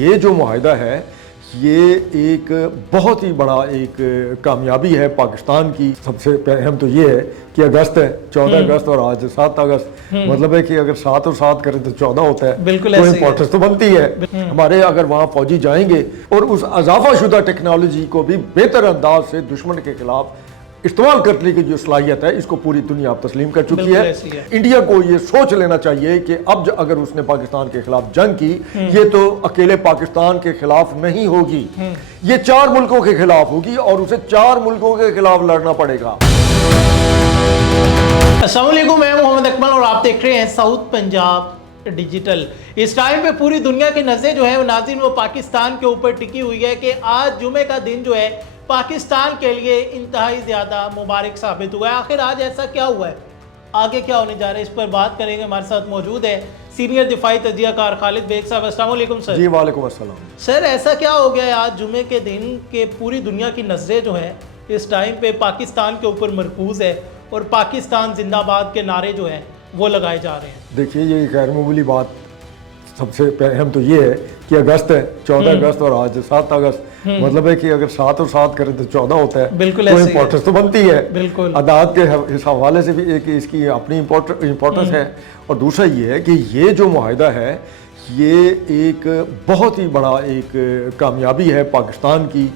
یہ جو معاہدہ ہے یہ ایک بہت ہی بڑا ایک کامیابی ہے پاکستان کی. سب سے اہم تو یہ ہے کہ اگست ہے, 14 اگست اور آج 7 اگست, مطلب ہے کہ اگر 7 اور 7 کریں تو 14 ہوتا ہے. بالکل تو امپورٹنس تو بنتی ہے. ہمارے اگر وہاں فوجی جائیں گے اور اس اضافہ شدہ ٹیکنالوجی کو بھی بہتر انداز سے دشمن کے خلاف استعمال کرنے کی جو صلاحیت ہے اس کو پوری دنیا اب تسلیم کر چکی ہے. انڈیا کو یہ سوچ لینا چاہیے کہ اب اگر اس نے پاکستان کے خلاف جنگ کی, یہ تو اکیلے پاکستان کے خلاف نہیں ہوگی, یہ 4 ملکوں کے خلاف ہوگی اور اسے 4 ملکوں کے خلاف لڑنا پڑے گا. السلام علیکم, میں محمد اکمل اور آپ دیکھ رہے ہیں ساؤتھ پنجاب ڈیجیٹل. اس ٹائم پہ پوری دنیا کی نظریں جو ہے وہ ناظرین وہ پاکستان کے اوپر ٹکی ہوئی ہے کہ آج جمعے کا دن جو ہے پاکستان کے لیے انتہائی زیادہ مبارک ثابت ہوا ہے. آخر آج ایسا کیا ہوا ہے, آگے کیا ہونے جا رہا ہے, اس پر بات کریں گے. ہمارے ساتھ موجود ہے سینئر دفاعی تجزیہ کار خالد بیگ صاحب. السلام علیکم سر. جی وعلیکم السلام. سر ایسا کیا ہو گیا ہے آج جمعے کے دن کہ پوری دنیا کی نظریں جو ہیں اس ٹائم پہ پاکستان کے اوپر مرکوز ہے اور پاکستان زندہ باد کے نعرے جو ہیں وہ لگائے جا رہے ہیں؟ دیکھیے یہ غیر معمولی بات سب سے اہم تو یہ ہے کہ اگست ہے, 14 اگست اور آج 7 اگست, مطلب ہے کہ اگر 7 اور 7 کریں تو 14 ہوتا ہے. بالکل تو امپورٹنس تو بنتی ہے. بالکل عداد کے حوالے سے بھی ایک اس کی اپنی امپورٹنس ہے. اور دوسرا یہ ہے کہ یہ جو معاہدہ ہے یہ ایک بہت ہی بڑا ایک کامیابی ہے پاکستان کی,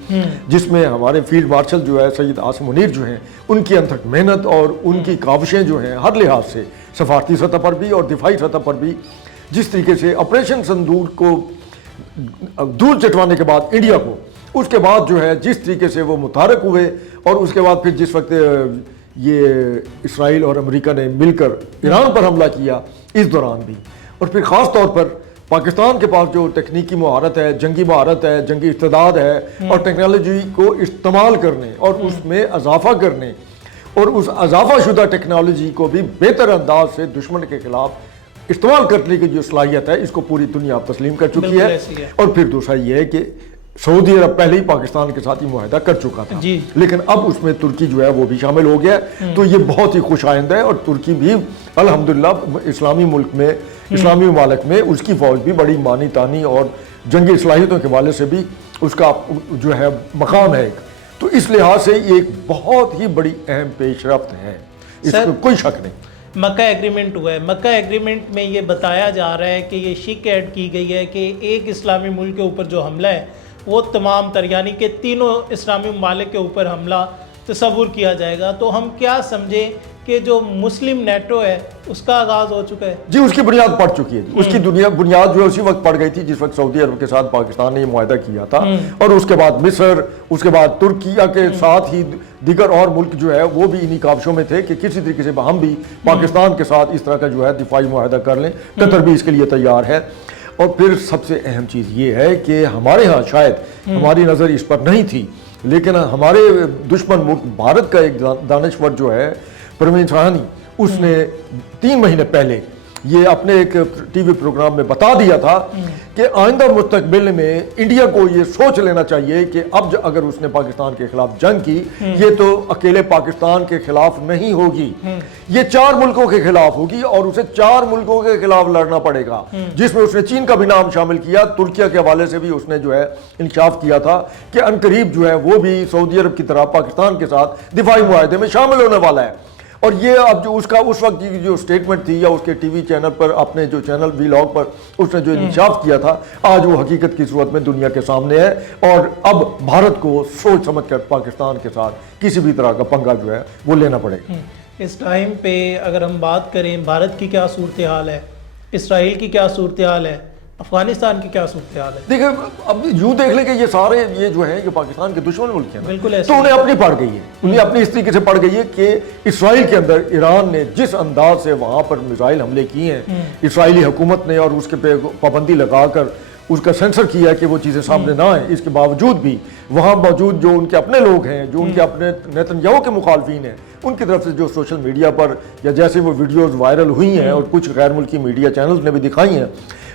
جس میں ہمارے فیلڈ مارشل جو ہے سید عاصم منیر جو ہیں ان کی انتھک محنت اور ان کی کاوشیں جو ہیں ہر لحاظ سے سفارتی سطح پر بھی اور دفاعی سطح پر بھی, جس طریقے سے آپریشن سندور کو دور چٹوانے کے بعد انڈیا کو, اس کے بعد جو ہے جس طریقے سے وہ متحرک ہوئے اور اس کے بعد پھر جس وقت یہ اسرائیل اور امریکہ نے مل کر ایران پر حملہ کیا اس دوران بھی, اور پھر خاص طور پر پاکستان کے پاس جو تکنیکی مہارت ہے, جنگی مہارت ہے, جنگی استعداد ہے اور ٹیکنالوجی کو استعمال کرنے اور اس میں اضافہ کرنے اور اس اضافہ شدہ ٹیکنالوجی کو بھی بہتر انداز سے دشمن کے خلاف استعمال کرنے کی جو صلاحیت ہے اس کو پوری دنیا اب تسلیم کر چکی ہے. اور پھر دوسرا یہ ہے کہ سعودی عرب پہلے ہی پاکستان کے ساتھ یہ معاہدہ کر چکا تھا, لیکن اب اس میں ترکی جو ہے وہ بھی شامل ہو گیا, تو یہ بہت ہی خوش آئند ہے. اور ترکی بھی الحمدللہ اسلامی ملک میں, اسلامی ممالک میں اس کی فوج بھی بڑی مانی تانی اور جنگی صلاحیتوں کے حوالے سے بھی اس کا جو ہے مقام ہے ایک, تو اس لحاظ سے یہ ایک بہت ہی بڑی اہم پیش رفت ہے, اس میں کوئی شک نہیں. مکہ ایگریمنٹ ہوا ہے, مکہ ایگریمنٹ میں یہ بتایا جا رہا ہے کہ یہ شک ایڈ کی گئی ہے کہ ایک اسلامی ملک کے اوپر جو حملہ ہے وہ تمام تر یعنی کہ تینوں اسلامی ممالک کے اوپر حملہ تصور کیا جائے گا. تو ہم کیا سمجھیں کہ جو مسلم نیٹو ہے اس کا آغاز ہو چکا ہے؟ جی اس کی بنیاد پڑ چکی ہے. اس کی بنیاد جو ہے اسی وقت پڑ گئی تھی جس وقت سعودی عرب کے ساتھ پاکستان نے یہ معاہدہ کیا تھا, اور اس کے بعد مصر, اس کے بعد ترکیہ کے ساتھ ہی دیگر اور ملک جو ہے وہ بھی انہی کاوشوں میں تھے کہ کسی طریقے سے ہم بھی پاکستان کے ساتھ اس طرح کا جو ہے دفاعی معاہدہ کر لیں. قطر بھی اس کے لیے تیار ہے. اور پھر سب سے اہم چیز یہ ہے کہ ہمارے ہاں شاید ہماری نظر اس پر نہیں تھی, لیکن ہمارے دشمن ملک بھارت کا ایک دانشور جو ہے پروین سہانی, اس نے 3 مہینے پہلے یہ اپنے ایک ٹی وی پروگرام میں بتا دیا تھا کہ آئندہ مستقبل میں انڈیا کو یہ سوچ لینا چاہیے کہ اب اگر اس نے پاکستان کے خلاف جنگ کی, یہ تو اکیلے پاکستان کے خلاف نہیں ہوگی, یہ 4 ملکوں کے خلاف ہوگی اور اسے 4 ملکوں کے خلاف لڑنا پڑے گا, جس میں اس نے چین کا بھی نام شامل کیا. ترکیہ کے حوالے سے بھی اس نے جو ہے انکشاف کیا تھا کہ عنقریب جو ہے وہ بھی سعودی عرب کی طرح پاکستان کے ساتھ دفاعی معاہدے میں شامل ہونے والا ہے. اور یہ اب جو اس وقت کی جو سٹیٹمنٹ تھی یا اس کے ٹی وی چینل پر اپنے جو چینل ویلاگ پر اس نے جو انکشاف کیا تھا, آج وہ حقیقت کی صورت میں دنیا کے سامنے ہے. اور اب بھارت کو سوچ سمجھ کر پاکستان کے ساتھ کسی بھی طرح کا پنگا جو ہے وہ لینا پڑے گا. اس ٹائم پہ اگر ہم بات کریں بھارت کی کیا صورتحال ہے, اسرائیل کی کیا صورتحال ہے, افغانستان کی کیا صورتحال ہے؟ دیکھیں اب یوں دیکھ لیں کہ یہ سارے یہ جو ہیں یہ پاکستان کے دشمن ملک ہیں, بالکل تو انہیں اپنی پڑ گئی ہے, انہیں اپنی اس طریقے سے پڑ گئی ہے کہ اسرائیل کے اندر ایران نے جس انداز سے وہاں پر میزائل حملے کیے ہیں, اسرائیلی حکومت نے, اور اس کے پہ پابندی لگا کر اس کا سینسر کیا کہ وہ چیزیں سامنے نہ آئیں, اس کے باوجود بھی وہاں موجود جو ان کے اپنے لوگ ہیں, جو ان کے اپنے نیتن یاہو کے مخالفین ہیں, ان کی طرف سے جو سوشل میڈیا پر یا جیسے وہ ویڈیوز وائرل ہوئی ہیں اور کچھ غیر ملکی میڈیا چینلز نے بھی دکھائی ہیں,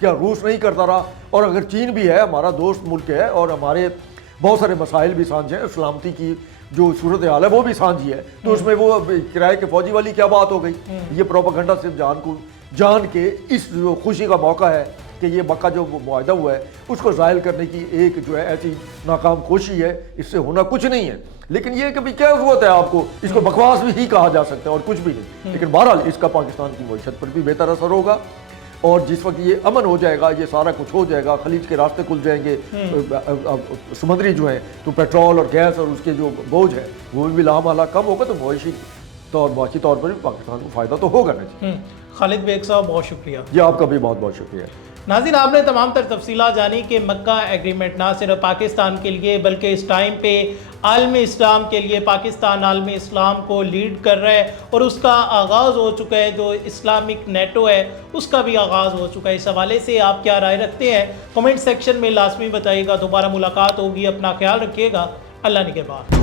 کیا روس نہیں کرتا رہا؟ اور اگر چین بھی ہے ہمارا دوست ملک ہے اور ہمارے بہت سارے مسائل بھی سانجھ ہیں، سلامتی کی جو صورتحال ہے وہ بھی سانجھی ہے، تو اس میں وہ کرائے کے فوجی والی کیا بات ہو گئی؟ یہ پروپیگنڈا صرف جان کے اس جو خوشی کا موقع ہے کہ یہ مکہ جو معاہدہ ہوا ہے اس کو زائل کرنے کی ایک جو ہے ایسی ناکام کوشش ہے، اس سے ہونا کچھ نہیں ہے۔ لیکن یہ کہ کیا ضرورت ہے آپ کو، اس کو بکواس بھی ہی کہا جا سکتا ہے اور کچھ بھی نہیں، لیکن بہرحال اس کا پاکستان کی معیشت پر بھی بہتر اثر ہوگا، اور جس وقت یہ امن ہو جائے گا، یہ سارا کچھ ہو جائے گا، خلیج کے راستے کھل جائیں گے، سمندری جو ہیں تو پیٹرول اور گیس اور اس کے جو بوجھ ہے وہ بھی لامحالہ کم ہوگا، تو معاشی طور پر بھی پاکستان کو فائدہ تو ہوگا نا۔ خالد بیگ صاحب بہت شکریہ جی، آپ کا بھی بہت بہت شکریہ۔ ناظرین، آپ نے تمام تر تفصیلات جانی کہ مکہ ایگریمنٹ نہ صرف پاکستان کے لیے بلکہ اس ٹائم پہ عالم اسلام کے لیے، پاکستان عالم اسلام کو لیڈ کر رہا ہے اور اس کا آغاز ہو چکا ہے، جو اسلامک نیٹو ہے اس کا بھی آغاز ہو چکا ہے۔ اس حوالے سے آپ کیا رائے رکھتے ہیں؟ کمنٹ سیکشن میں لازمی بتائیے گا۔ دوبارہ ملاقات ہوگی، اپنا خیال رکھیے گا، اللہ نگہبان۔